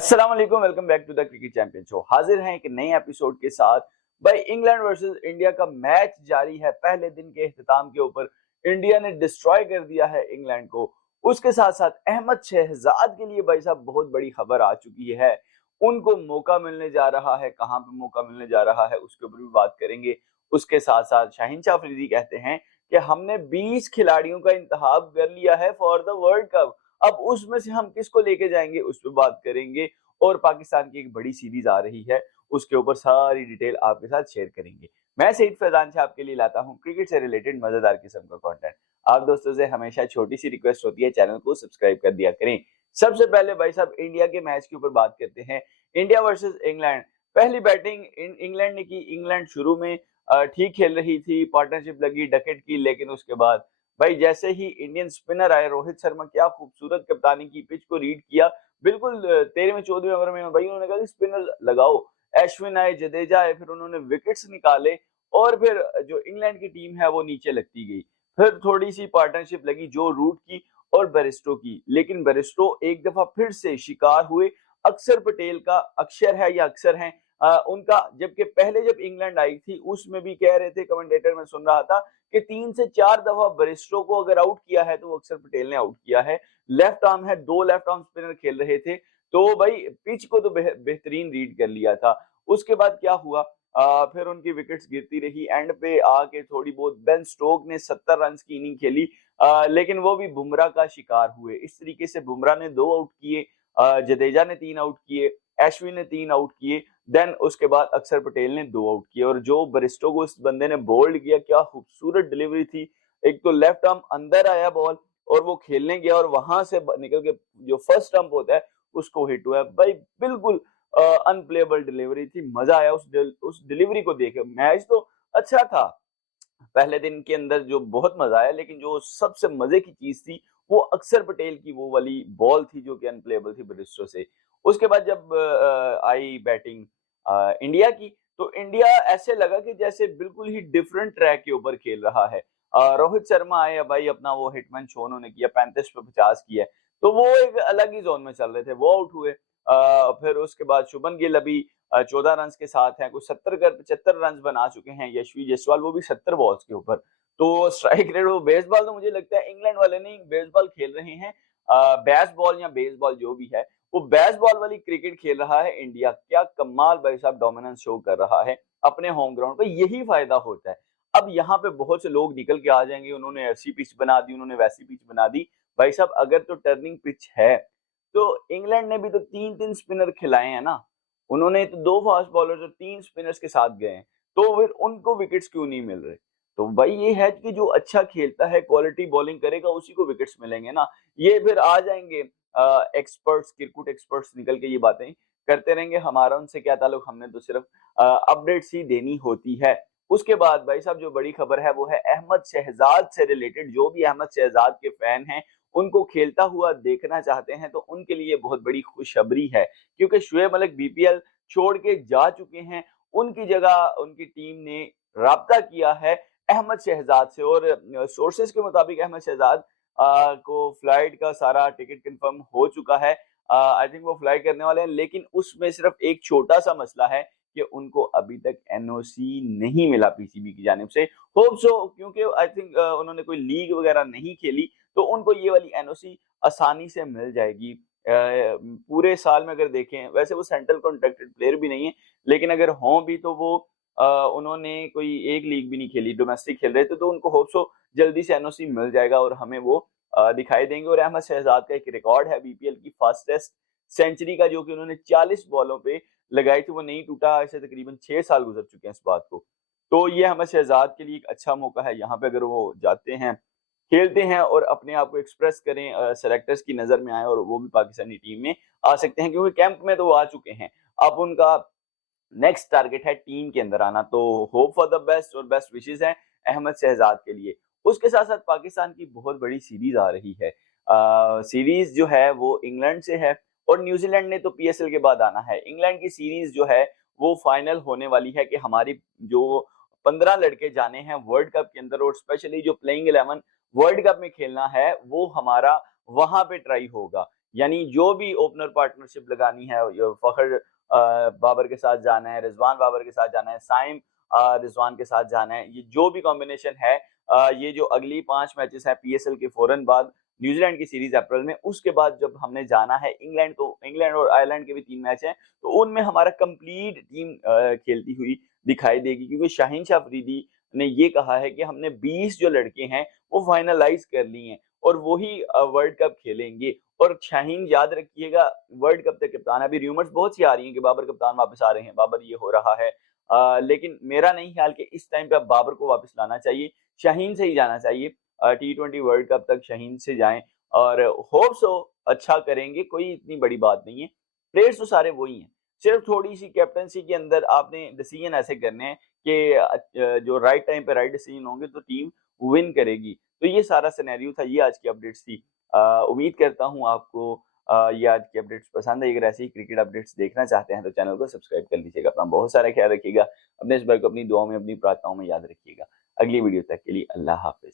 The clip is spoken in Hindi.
अस्सलाम वालेकुम, welcome back to the cricket champion show. हाजिर हैं एक नए एपिसोड के साथ। भाई, इंग्लैंड वर्सेस इंडिया का मैच जारी है। पहले दिन के इख्तिताम के ऊपर इंडिया ने डिस्ट्रॉय कर दिया है इंग्लैंड को। उसके साथ साथ अहमद शहजाद के लिए भाई साहब बहुत बड़ी खबर आ चुकी है। उनको मौका मिलने जा रहा है, कहां पे मौका मिलने जा रहा है उसके ऊपर भी बात करेंगे। उसके साथ साथ शाहीन शाह अफरीदी कहते हैं कि हमने 20 खिलाड़ियों का इंतखाब कर लिया है फॉर द वर्ल्ड कप। अब उसमें से हम किसको लेके जाएंगे उस पर बात करेंगे। और पाकिस्तान की एक बड़ी सीरीज आ रही है, उसके ऊपर सारी डिटेल आपके साथ शेयर करेंगे। मैं सईद फैजान शाह आपके लिए लाता हूं क्रिकेट से रिलेटेड मजेदार किस्म का कंटेंट। आप दोस्तों से हमेशा छोटी सी रिक्वेस्ट होती है, चैनल को सब्सक्राइब कर दिया करें। सबसे पहले भाई साहब इंडिया के मैच के ऊपर बात करते हैं। India versus England. पहली बैटिंग इंग्लैंड ने की। इंग्लैंड शुरू में ठीक खेल रही थी, पार्टनरशिप लगी डकेट की, लेकिन उसके बाद भाई जैसे ही इंडियन स्पिनर आए रोहित शर्मा, क्या खूबसूरत कप्तानी की, पिच को रीड किया बिल्कुल। 13वें 14वें ओवर में भाई उन्होंने कहा कि स्पिनर लगाओ। अश्विन आए, जडेजा आए, फिर उन्होंने विकेट्स निकाले और फिर जो इंग्लैंड की टीम है वो नीचे लगती गई। फिर थोड़ी सी पार्टनरशिप लगी जो रूट की और बेरिस्टो की, लेकिन बेरिस्टो एक दफा फिर से शिकार हुए अक्षर पटेल का। अक्षर है या अक्षर है उनका। जबकि पहले जब इंग्लैंड आई थी उसमें भी कह रहे थे कमेंटेटर, में सुन रहा था कि 3 से 4 दफा बरिस्टो को अगर आउट किया है तो वो अक्षर पटेल ने आउट किया है। लेफ्ट आर्म है, 2 लेफ्ट आर्म स्पिनर खेल रहे थे, तो भाई पिच को तो बेहतरीन रीड कर लिया था। उसके बाद क्या हुआ, फिर उनकी विकेट्स गिरती रही। एंड पे आके थोड़ी बहुत बेन स्टोक ने 70 रन की इनिंग खेली, लेकिन वो भी बुमराह का शिकार हुए। इस तरीके से बुमराह ने 2 आउट किए, जडेजा ने 3 आउट किए, अश्विन ने 3 आउट किए। देन उसके बाद अक्षर पटेल ने 2 आउट किए। और जो बरिस्टो को उस बंदे ने बोल्ड किया, क्या खूबसूरत डिलीवरी थी। एक तो लेफ्ट आर्म अंदर आया बॉल और वो खेलने गया और वहां से निकल के जो फर्स्ट स्टंप होता है उसको हिट हुआ है। भाई बिल्कुल अनप्लेबल डिलीवरी थी। मजा आया उस डिलीवरी को देखे। मैच तो अच्छा था पहले दिन के अंदर, जो बहुत मजा आया, लेकिन जो सबसे मजे की चीज थी वो अक्षर पटेल की वो वाली बॉल थी जो कि अनप्लेबल थी बरिस्टो से। उसके बाद जब आई बैटिंग इंडिया की, तो इंडिया ऐसे लगा कि जैसे बिल्कुल ही डिफरेंट ट्रैक के ऊपर खेल रहा है। रोहित शर्मा आए भाई, अपना वो हिटमैन शो उन्होंने किया, 35 पे 50 किया, तो वो एक अलग ही जोन में चल रहे थे, वो आउट हुए। फिर उसके बाद शुभन गिल अभी 14 रन के साथ हैं, कुछ 70 कर 75 रन बना चुके हैं। यशवी जायसवाल वो भी 70 बॉल्स के ऊपर। तो स्ट्राइक रेट, वो बेसबॉल तो मुझे लगता है इंग्लैंड वाले नहीं बेसबॉल खेल रहे हैं। बैसबॉल या बेसबॉल जो भी है, वो बेसबॉल वाली क्रिकेट खेल रहा है इंडिया। क्या कमाल भाई साहब डोमिनेंस शो कर रहा है अपने होम ग्राउंड पे। यही फायदा होता है। अब यहाँ पे बहुत से लोग निकल के आ जाएंगे, उन्होंने ऐसी पिच बना दी, उन्होंने वैसी पिच बना दी। भाई साहब अगर तो टर्निंग पिच है, तो इंग्लैंड ने भी तो 3 3 स्पिनर खिलाए हैं ना। उन्होंने तो 2 फास्ट बॉलर और 3 स्पिनर्स के साथ गए हैं, तो फिर उनको विकेट्स क्यों नहीं मिल रहे। तो भाई ये है कि जो अच्छा खेलता है, क्वालिटी बॉलिंग करेगा, उसी को विकेट्स मिलेंगे ना। ये फिर आ जाएंगे एक्सपर्ट्स, क्रिकेट एक्सपर्ट्स निकल के ये बातें करते रहेंगे। हमारा उनसे क्या ताल्लुक, हमने तो सिर्फ अपडेट्स ही देनी होती है। उसके बाद भाई साहब जो बड़ी खबर है वो है अहमद शहजाद से रिलेटेड। जो भी अहमद शहजाद के फैन हैं, उनको खेलता हुआ देखना चाहते हैं, तो उनके लिए बहुत बड़ी खुशखबरी है, क्योंकि शुएब मलिक बीपीएल छोड़ के जा चुके हैं। उनकी जगह उनकी टीम ने राब्ता किया है अहमद शहजाद से। और सोर्सेज के मुताबिक अहमद शहजाद को फ्लाइट का सारा टिकट कंफर्म हो चुका है। आई थिंक वो फ्लाई करने वाले हैं, लेकिन उसमें सिर्फ एक छोटा सा मसला है कि उनको अभी तक एनओसी नहीं मिला पीसीबी की जानिब से। होप सो, क्योंकि आई थिंक उन्होंने कोई लीग वगैरह नहीं खेली, तो उनको ये वाली एनओसी आसानी से मिल जाएगी। पूरे साल में अगर देखें, वैसे वो सेंट्रल कॉन्ट्रैक्टेड प्लेयर भी नहीं है, लेकिन अगर हों भी तो वो उन्होंने कोई एक लीग भी नहीं खेली, डोमेस्टिक खेल रहे थे, तो उनको होप्स हो जल्दी से एनओसी मिल जाएगा और हमें वो दिखाई देंगे। और अहमद शहजाद का एक रिकॉर्ड है बीपीएल की फास्टेस्ट सेंचुरी का, जो कि उन्होंने 40 बॉलों पे लगाई थी, वो नहीं टूटा। ऐसे तकरीबन 6 साल गुजर चुके हैं इस बात को। तो ये अहमद शहजाद के लिए एक अच्छा मौका है, यहाँ पे अगर वो जाते हैं, खेलते हैं और अपने आप को एक्सप्रेस करें, सेलेक्टर्स की नजर में आए, और वो भी पाकिस्तानी टीम में आ सकते हैं, क्योंकि कैंप में तो वो आ चुके हैं। अब उनका नेक्स्ट टारगेट है टीम के अंदर आना। तो होप फॉर द बेस्ट और बेस्ट विशेष है अहमद शहजाद के लिए। उसके साथ साथ पाकिस्तान की बहुत बड़ी सीरीज आ रही है। सीरीज जो है वो इंग्लैंड से है, और न्यूजीलैंड ने तो पीएसएल के बाद आना है। इंग्लैंड की सीरीज जो है वो फाइनल होने वाली है कि हमारी जो 15 लड़के जाने हैं वर्ल्ड कप के अंदर, और स्पेशली जो प्लेइंग 11 वर्ल्ड कप में खेलना है, वो हमारा वहां पे ट्राई होगा। यानी जो भी ओपनर पार्टनरशिप लगानी है, फखर बाबर के साथ जाना है, रिजवान बाबर के साथ जाना है, साइम रिजवान के साथ जाना है, ये जो भी कॉम्बिनेशन है, ये जो अगली 5 मैचेस है पीएसएल के फौरन बाद, न्यूजीलैंड की सीरीज अप्रैल में, उसके बाद जब हमने जाना है इंग्लैंड, तो इंग्लैंड और आयरलैंड के भी 3 मैच हैं, तो उनमें हमारा कंप्लीट टीम खेलती हुई दिखाई देगी, क्योंकि शाहीन शाह अफरीदी ने ये कहा है कि हमने 20 जो लड़के हैं वो फाइनलाइज कर लिए हैं और वही वर्ल्ड कप खेलेंगे। और शाहीन याद रखिएगा वर्ल्ड कप तक कप्तान है। अभी रूमर्स बहुत सी आ रही हैं कि बाबर कप्तान वापस आ रहे हैं, बाबर ये हो रहा है, लेकिन मेरा नहीं ख्याल कि इस टाइम पे अब बाबर को वापस लाना चाहिए, शाहीन से ही जाना चाहिए। T20 वर्ल्ड कप तक शाहीन से जाएं और होप सो अच्छा करेंगे, कोई इतनी बड़ी बात नहीं है, प्लेयर्स तो सारे वही हैं, सिर्फ थोड़ी सी कैप्टनसी के अंदर आपने डिसीजन ऐसे करने हैं कि जो राइट टाइम पे राइट डिसीजन होंगे तो टीम विन करेगी। तो ये सारा सिनेरियो था, ये आज की अपडेट्स थी। उम्मीद करता हूँ आपको ये आज की अपडेट्स पसंद है। अगर ऐसे ही क्रिकेट अपडेट्स देखना चाहते हैं तो चैनल को सब्सक्राइब कर लीजिएगा। अपना बहुत सारा ख्याल रखिएगा, अपने इस बार को अपनी दुआओं में, अपनी प्रार्थनाओं में याद रखिएगा। अगली वीडियो तक के लिए अल्लाह हाफिज।